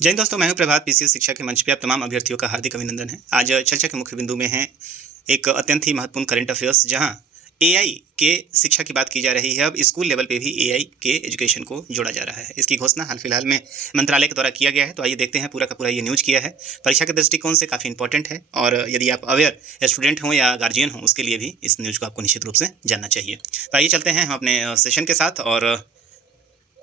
जय हिंद दोस्तों, मैं हूं प्रभात। पीसीएस शिक्षा के मंच पे आप तमाम अभ्यर्थियों का हार्दिक अभिनंदन है। आज चर्चा के मुख्य बिंदु में है एक अत्यंत ही महत्वपूर्ण करंट अफेयर्स, जहां एआई के शिक्षा की बात की जा रही है। अब स्कूल लेवल पे भी एआई के एजुकेशन को जोड़ा जा रहा है। इसकी घोषणा हाल फिलहाल में मंत्रालय के द्वारा किया गया है। तो आइए देखते हैं पूरा का पूरा ये न्यूज़ किया है। परीक्षा के दृष्टिकोण से काफ़ी इंपॉर्टेंट है, और यदि आप अवेयर स्टूडेंट हों या गार्जियन हों, उसके लिए भी इस न्यूज़ को आपको निश्चित रूप से जानना चाहिए। तो आइए चलते हैं हम अपने सेशन के साथ, और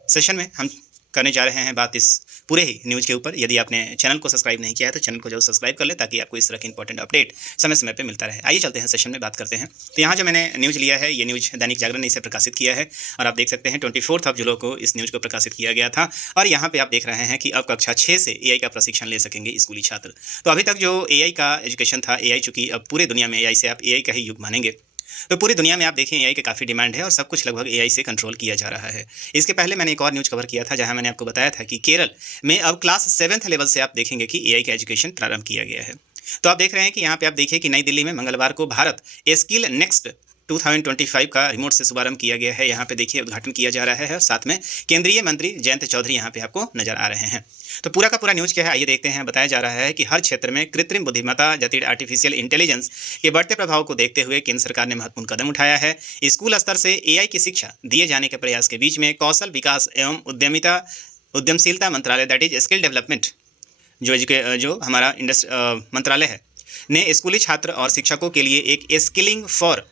सेशन में हम करने जा रहे हैं बात इस पूरे ही न्यूज़ के ऊपर। यदि आपने चैनल को सब्सक्राइब नहीं किया है तो चैनल को जरूर सब्सक्राइब कर लें, ताकि आपको इस तरह की इंपॉर्टेंट अपडेट समय समय पे मिलता रहे। आइए चलते हैं सेशन में बात करते हैं। तो यहाँ जो मैंने न्यूज़ लिया है, ये न्यूज़ दैनिक जागरण ने इसे प्रकाशित किया है, और आप देख सकते हैं 24 जुलाई को इस न्यूज़ को प्रकाशित किया गया था। और यहाँ पे आप देख रहे हैं कि अब कक्षा 6 से एआई का प्रशिक्षण ले सकेंगे स्कूली छात्र। तो अभी तक जो एआई का एजुकेशन था, एआई चूंकि अब पूरे दुनिया में एआई से आप एआई का ही युग मानेंगे, तो पूरी दुनिया में आप देखें एआई की काफ़ी डिमांड है, और सब कुछ लगभग एआई से कंट्रोल किया जा रहा है। इसके पहले मैंने एक और न्यूज़ कवर किया था, जहां मैंने आपको बताया था कि केरल में अब क्लास 7th लेवल से आप देखेंगे कि एआई का एजुकेशन प्रारंभ किया गया है। तो आप देख रहे हैं कि यहाँ पे आप देखिए कि नई दिल्ली में मंगलवार को भारत स्किल नेक्स्ट 2025 का रिमोट से शुभारंभ किया गया है। यहाँ पे देखिए उद्घाटन किया जा रहा है, और साथ में केंद्रीय मंत्री जयंत चौधरी यहाँ पे आपको नजर आ रहे हैं। तो पूरा का पूरा न्यूज़ क्या है, आइए देखते हैं। बताया जा रहा है कि हर क्षेत्र में कृत्रिम बुद्धिमत्ता जटिल आर्टिफिशियल इंटेलिजेंस के बढ़ते प्रभाव को देखते हुए केंद्र सरकार ने महत्वपूर्ण कदम उठाया है। स्कूल स्तर से एआई की शिक्षा दिए जाने के प्रयास के बीच में कौशल विकास एवं उद्यमशीलता मंत्रालय, दैट इज स्किल डेवलपमेंट, जो हमारा मंत्रालय है, ने स्कूली छात्र और शिक्षकों के लिए एक स्किलिंग फॉर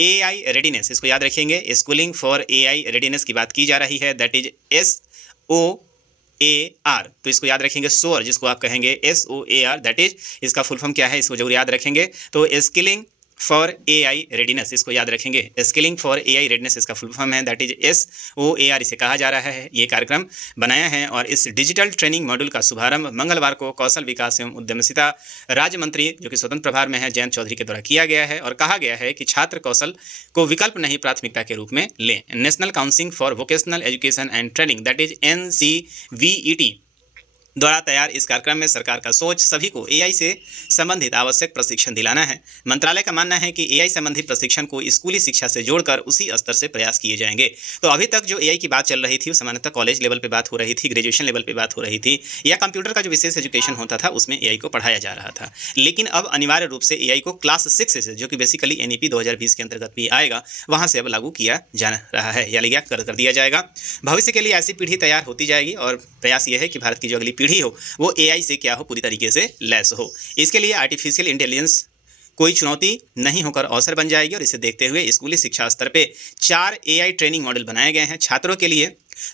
एआई रेडीनेस, इसको याद रखेंगे, स्कूलिंग फॉर एआई रेडीनेस की बात की जा रही है, दैट इज SOAR। तो इसको याद रखेंगे, सोर जिसको आप कहेंगे SOAR, दैट इज इसका फुल फॉर्म क्या है, इसको जरूर याद रखेंगे। तो स्किलिंग फॉर एआई रेडीनेस, इसको याद रखेंगे, स्किलिंग फॉर एआई रेडीनेस इसका फुल फॉर्म है, दैट इज SOAR इसे कहा जा रहा है। ये कार्यक्रम बनाया है, और इस डिजिटल ट्रेनिंग मॉड्यूल का शुभारंभ मंगलवार को कौशल विकास एवं उद्यमशीलता राज्य मंत्री, जो कि स्वतंत्र प्रभार में है, जयंत चौधरी के द्वारा किया गया है। और कहा गया है कि छात्र कौशल को विकल्प नहीं प्राथमिकता के रूप में लें। National council for vocational education and training, that is NCVET द्वारा तैयार इस कार्यक्रम में सरकार का सोच सभी को एआई से संबंधित आवश्यक प्रशिक्षण दिलाना है। मंत्रालय का मानना है कि एआई संबंधित प्रशिक्षण को स्कूली शिक्षा से जोड़कर उसी स्तर से प्रयास किए जाएंगे। तो अभी तक जो एआई की बात चल रही थी, वो सामान्यतः कॉलेज लेवल पे बात हो रही थी, ग्रेजुएशन लेवल पे बात हो रही थी, या कंप्यूटर का जो विशेष एजुकेशन होता था उसमें एआई को पढ़ाया जा रहा था। लेकिन अब अनिवार्य रूप से एआई को क्लास 6 से, जो कि बेसिकली NEP 2020 के अंतर्गत भी आएगा, वहाँ से अब लागू किया जा रहा है, या लिया कर दिया जाएगा। भविष्य के लिए ऐसी पीढ़ी तैयार होती जाएगी, और प्रयास यह है कि भारत की जो अगली पीढ़ी हो वो एआई से क्या हो, पूरी तरीके से लैस हो। इसके लिए आर्टिफिशियल इंटेलिजेंस कोई चुनौती नहीं होकर अवसर बन जाएगी, और इसे देखते हुए स्कूली शिक्षा स्तर पे 4 एआई ट्रेनिंग मॉडल बनाए गए हैं। छात्रों के लिए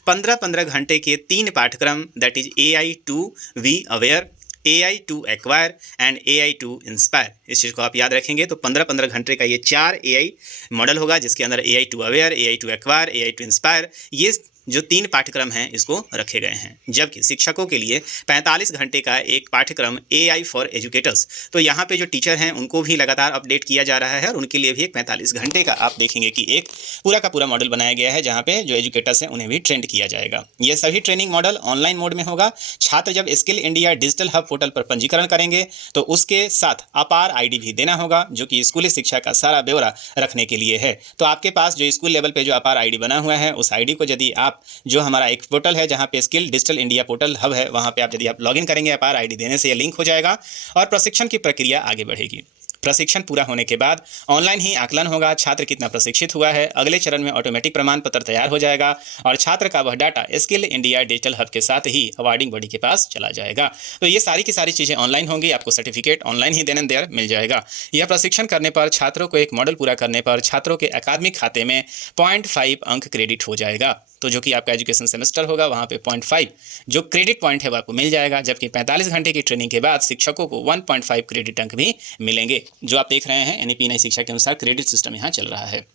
15-15 घंटे के 3 पाठ्यक्रम, that is AI to be aware, AI to acquire and AI to inspire, इस चीज़ को आप याद रखेंगे। तो 15-15 घंटे का ये 4 एआई मॉडल होगा, जिसके अंदर AI to aware, AI to acquire, AI to inspire, ये जो 3 पाठ्यक्रम हैं इसको रखे गए हैं। जबकि शिक्षकों के लिए 45 घंटे का एक पाठ्यक्रम AI फॉर एजुकेटर्स, तो यहाँ पे जो टीचर हैं उनको भी लगातार अपडेट किया जा रहा है, और उनके लिए भी एक 45 घंटे का आप देखेंगे कि एक पूरा का पूरा मॉडल बनाया गया है, जहाँ पे जो एजुकेटर्स हैं उन्हें भी ट्रेंड किया जाएगा। ये सभी ट्रेनिंग मॉडल ऑनलाइन मोड में होगा। छात्र जब skill India digital hub portal पर पंजीकरण करेंगे तो उसके साथ अपार ID भी देना होगा, जो कि स्कूली शिक्षा का सारा ब्यौरा रखने के लिए है। तो आपके पास जो स्कूल लेवल पे जो अपार ID बना हुआ है, उस ID को यदि आप, जो हमारा एक पोर्टल है जहाँ पे skill digital India portal hub है, वहाँ पे आप यदि आप लॉगिन करेंगे, अपार ID देने से ये लिंक हो जाएगा, और प्रशिक्षण की प्रक्रिया आगे बढ़ेगी। प्रशिक्षण पूरा होने के बाद ऑनलाइन ही आकलन होगा, छात्र कितना प्रशिक्षित हुआ है। अगले चरण में ऑटोमेटिक प्रमाण पत्र तैयार हो जाएगा, और छात्र का वह data skill India digital hub के साथ ही अवार्डिंग बॉडी के पास चला जाएगा। तो ये सारी की सारी चीज़ें ऑनलाइन होंगी, आपको सर्टिफिकेट ऑनलाइन ही देन एंड देयर मिल जाएगा। यह प्रशिक्षण करने पर छात्रों को, एक मॉडल पूरा करने पर छात्रों के अकादमिक खाते में 0.5 अंक क्रेडिट हो जाएगा। तो जो कि आपका एजुकेशन सेमेस्टर होगा, वहाँ पे 0.5 जो क्रेडिट पॉइंट है वो आपको मिल जाएगा। जबकि 45 घंटे की ट्रेनिंग के बाद शिक्षकों को 1.5 क्रेडिट अंक भी मिलेंगे। जो आप देख रहे हैं NEP नई शिक्षा के अनुसार क्रेडिट सिस्टम यहाँ चल रहा है।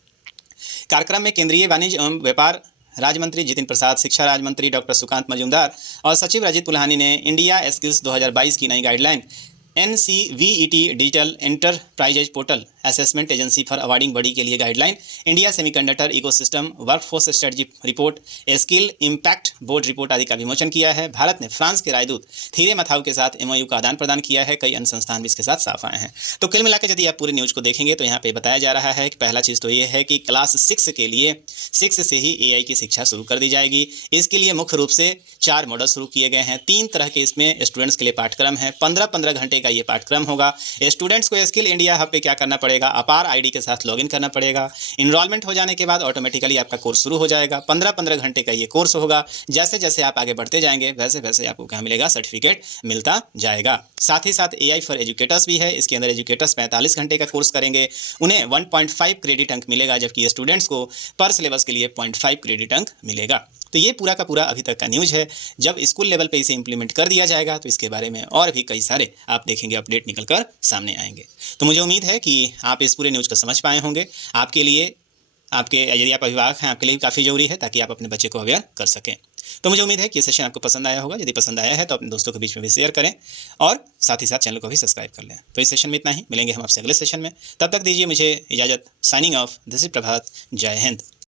कार्यक्रम में केंद्रीय वाणिज्य एवं व्यापार राज्य मंत्री जितिन प्रसाद, शिक्षा राज्य मंत्री डॉक्टर सुकांत मजूमदार और सचिव रजित पुल्हानी ने इंडिया स्किल्स 2022 की नई guideline NCVET digital enterprises portal assessment agency for awarding body के लिए guideline, India semiconductor ecosystem workforce strategy report, skill impact board report आदि का विमोचन किया है। भारत ने फ्रांस के राजदूत थीरे मथाऊ के साथ MOU का आदान प्रदान किया है। कई अन्य संस्थान भी इसके साथ साफ आए हैं। तो कुल मिलाकर यदि आप पूरे न्यूज़ को देखेंगे तो यहाँ पे बताया जा रहा है कि पहला चीज़ तो ये है कि क्लास 6 के लिए 6 से ही AI की शिक्षा शुरू कर दी जाएगी। इसके लिए मुख्य रूप से 4 मॉडल शुरू किए गए हैं। 3 तरह के इसमें स्टूडेंट्स के लिए पाठ्यक्रम है। 15-15 घंटे का ये पाठ्यक्रम होगा। स्टूडेंट्स को स्किल इंडिया हब पे क्या करना पड़ेगा, अपार ID के साथ लॉगिन करना पड़ेगा। इनरोलमेंट हो जाने के बाद ऑटोमेटिकली आपका कोर्स शुरू हो जाएगा। 15-15 घंटे का ये कोर्स होगा। जैसे जैसे आप आगे बढ़ते जाएंगे वैसे वैसे आपको क्या मिलेगा, सर्टिफिकेट मिलता जाएगा। साथ ही साथ AI फॉर एजुकेटर्स भी है। इसके अंदर एजुकेटर्स 45 घंटे का कोर्स करेंगे, उन्हें 1.5 क्रेडिट अंक मिलेगा, जबकि स्टूडेंट्स को पर सिलेबस के लिए 0.5 क्रेडिट अंक मिलेगा। तो ये पूरा का पूरा अभी तक का न्यूज़ है। जब स्कूल लेवल पे इसे इंप्लीमेंट कर दिया जाएगा तो इसके बारे में और भी कई सारे आप देखेंगे अपडेट निकल कर सामने आएंगे। तो मुझे उम्मीद है कि आप इस पूरे न्यूज़ को समझ पाए होंगे। आपके लिए, आपके यदि आप अभिभावक हैं, आपके लिए काफ़ी ज़रूरी है ताकि आप अपने बच्चे को अवेयर कर सकें। तो मुझे उम्मीद है कि ये सेशन आपको पसंद आया होगा। यदि पसंद आया है तो अपने दोस्तों के बीच में भी शेयर करें और साथ ही साथ चैनल को भी सब्सक्राइब कर लें। तो इस सेशन में इतना ही, मिलेंगे हम आपसे अगले सेशन में। तब तक दीजिए मुझे इजाज़त। साइनिंग ऑफ, दिस इज प्रभात। जय हिंद।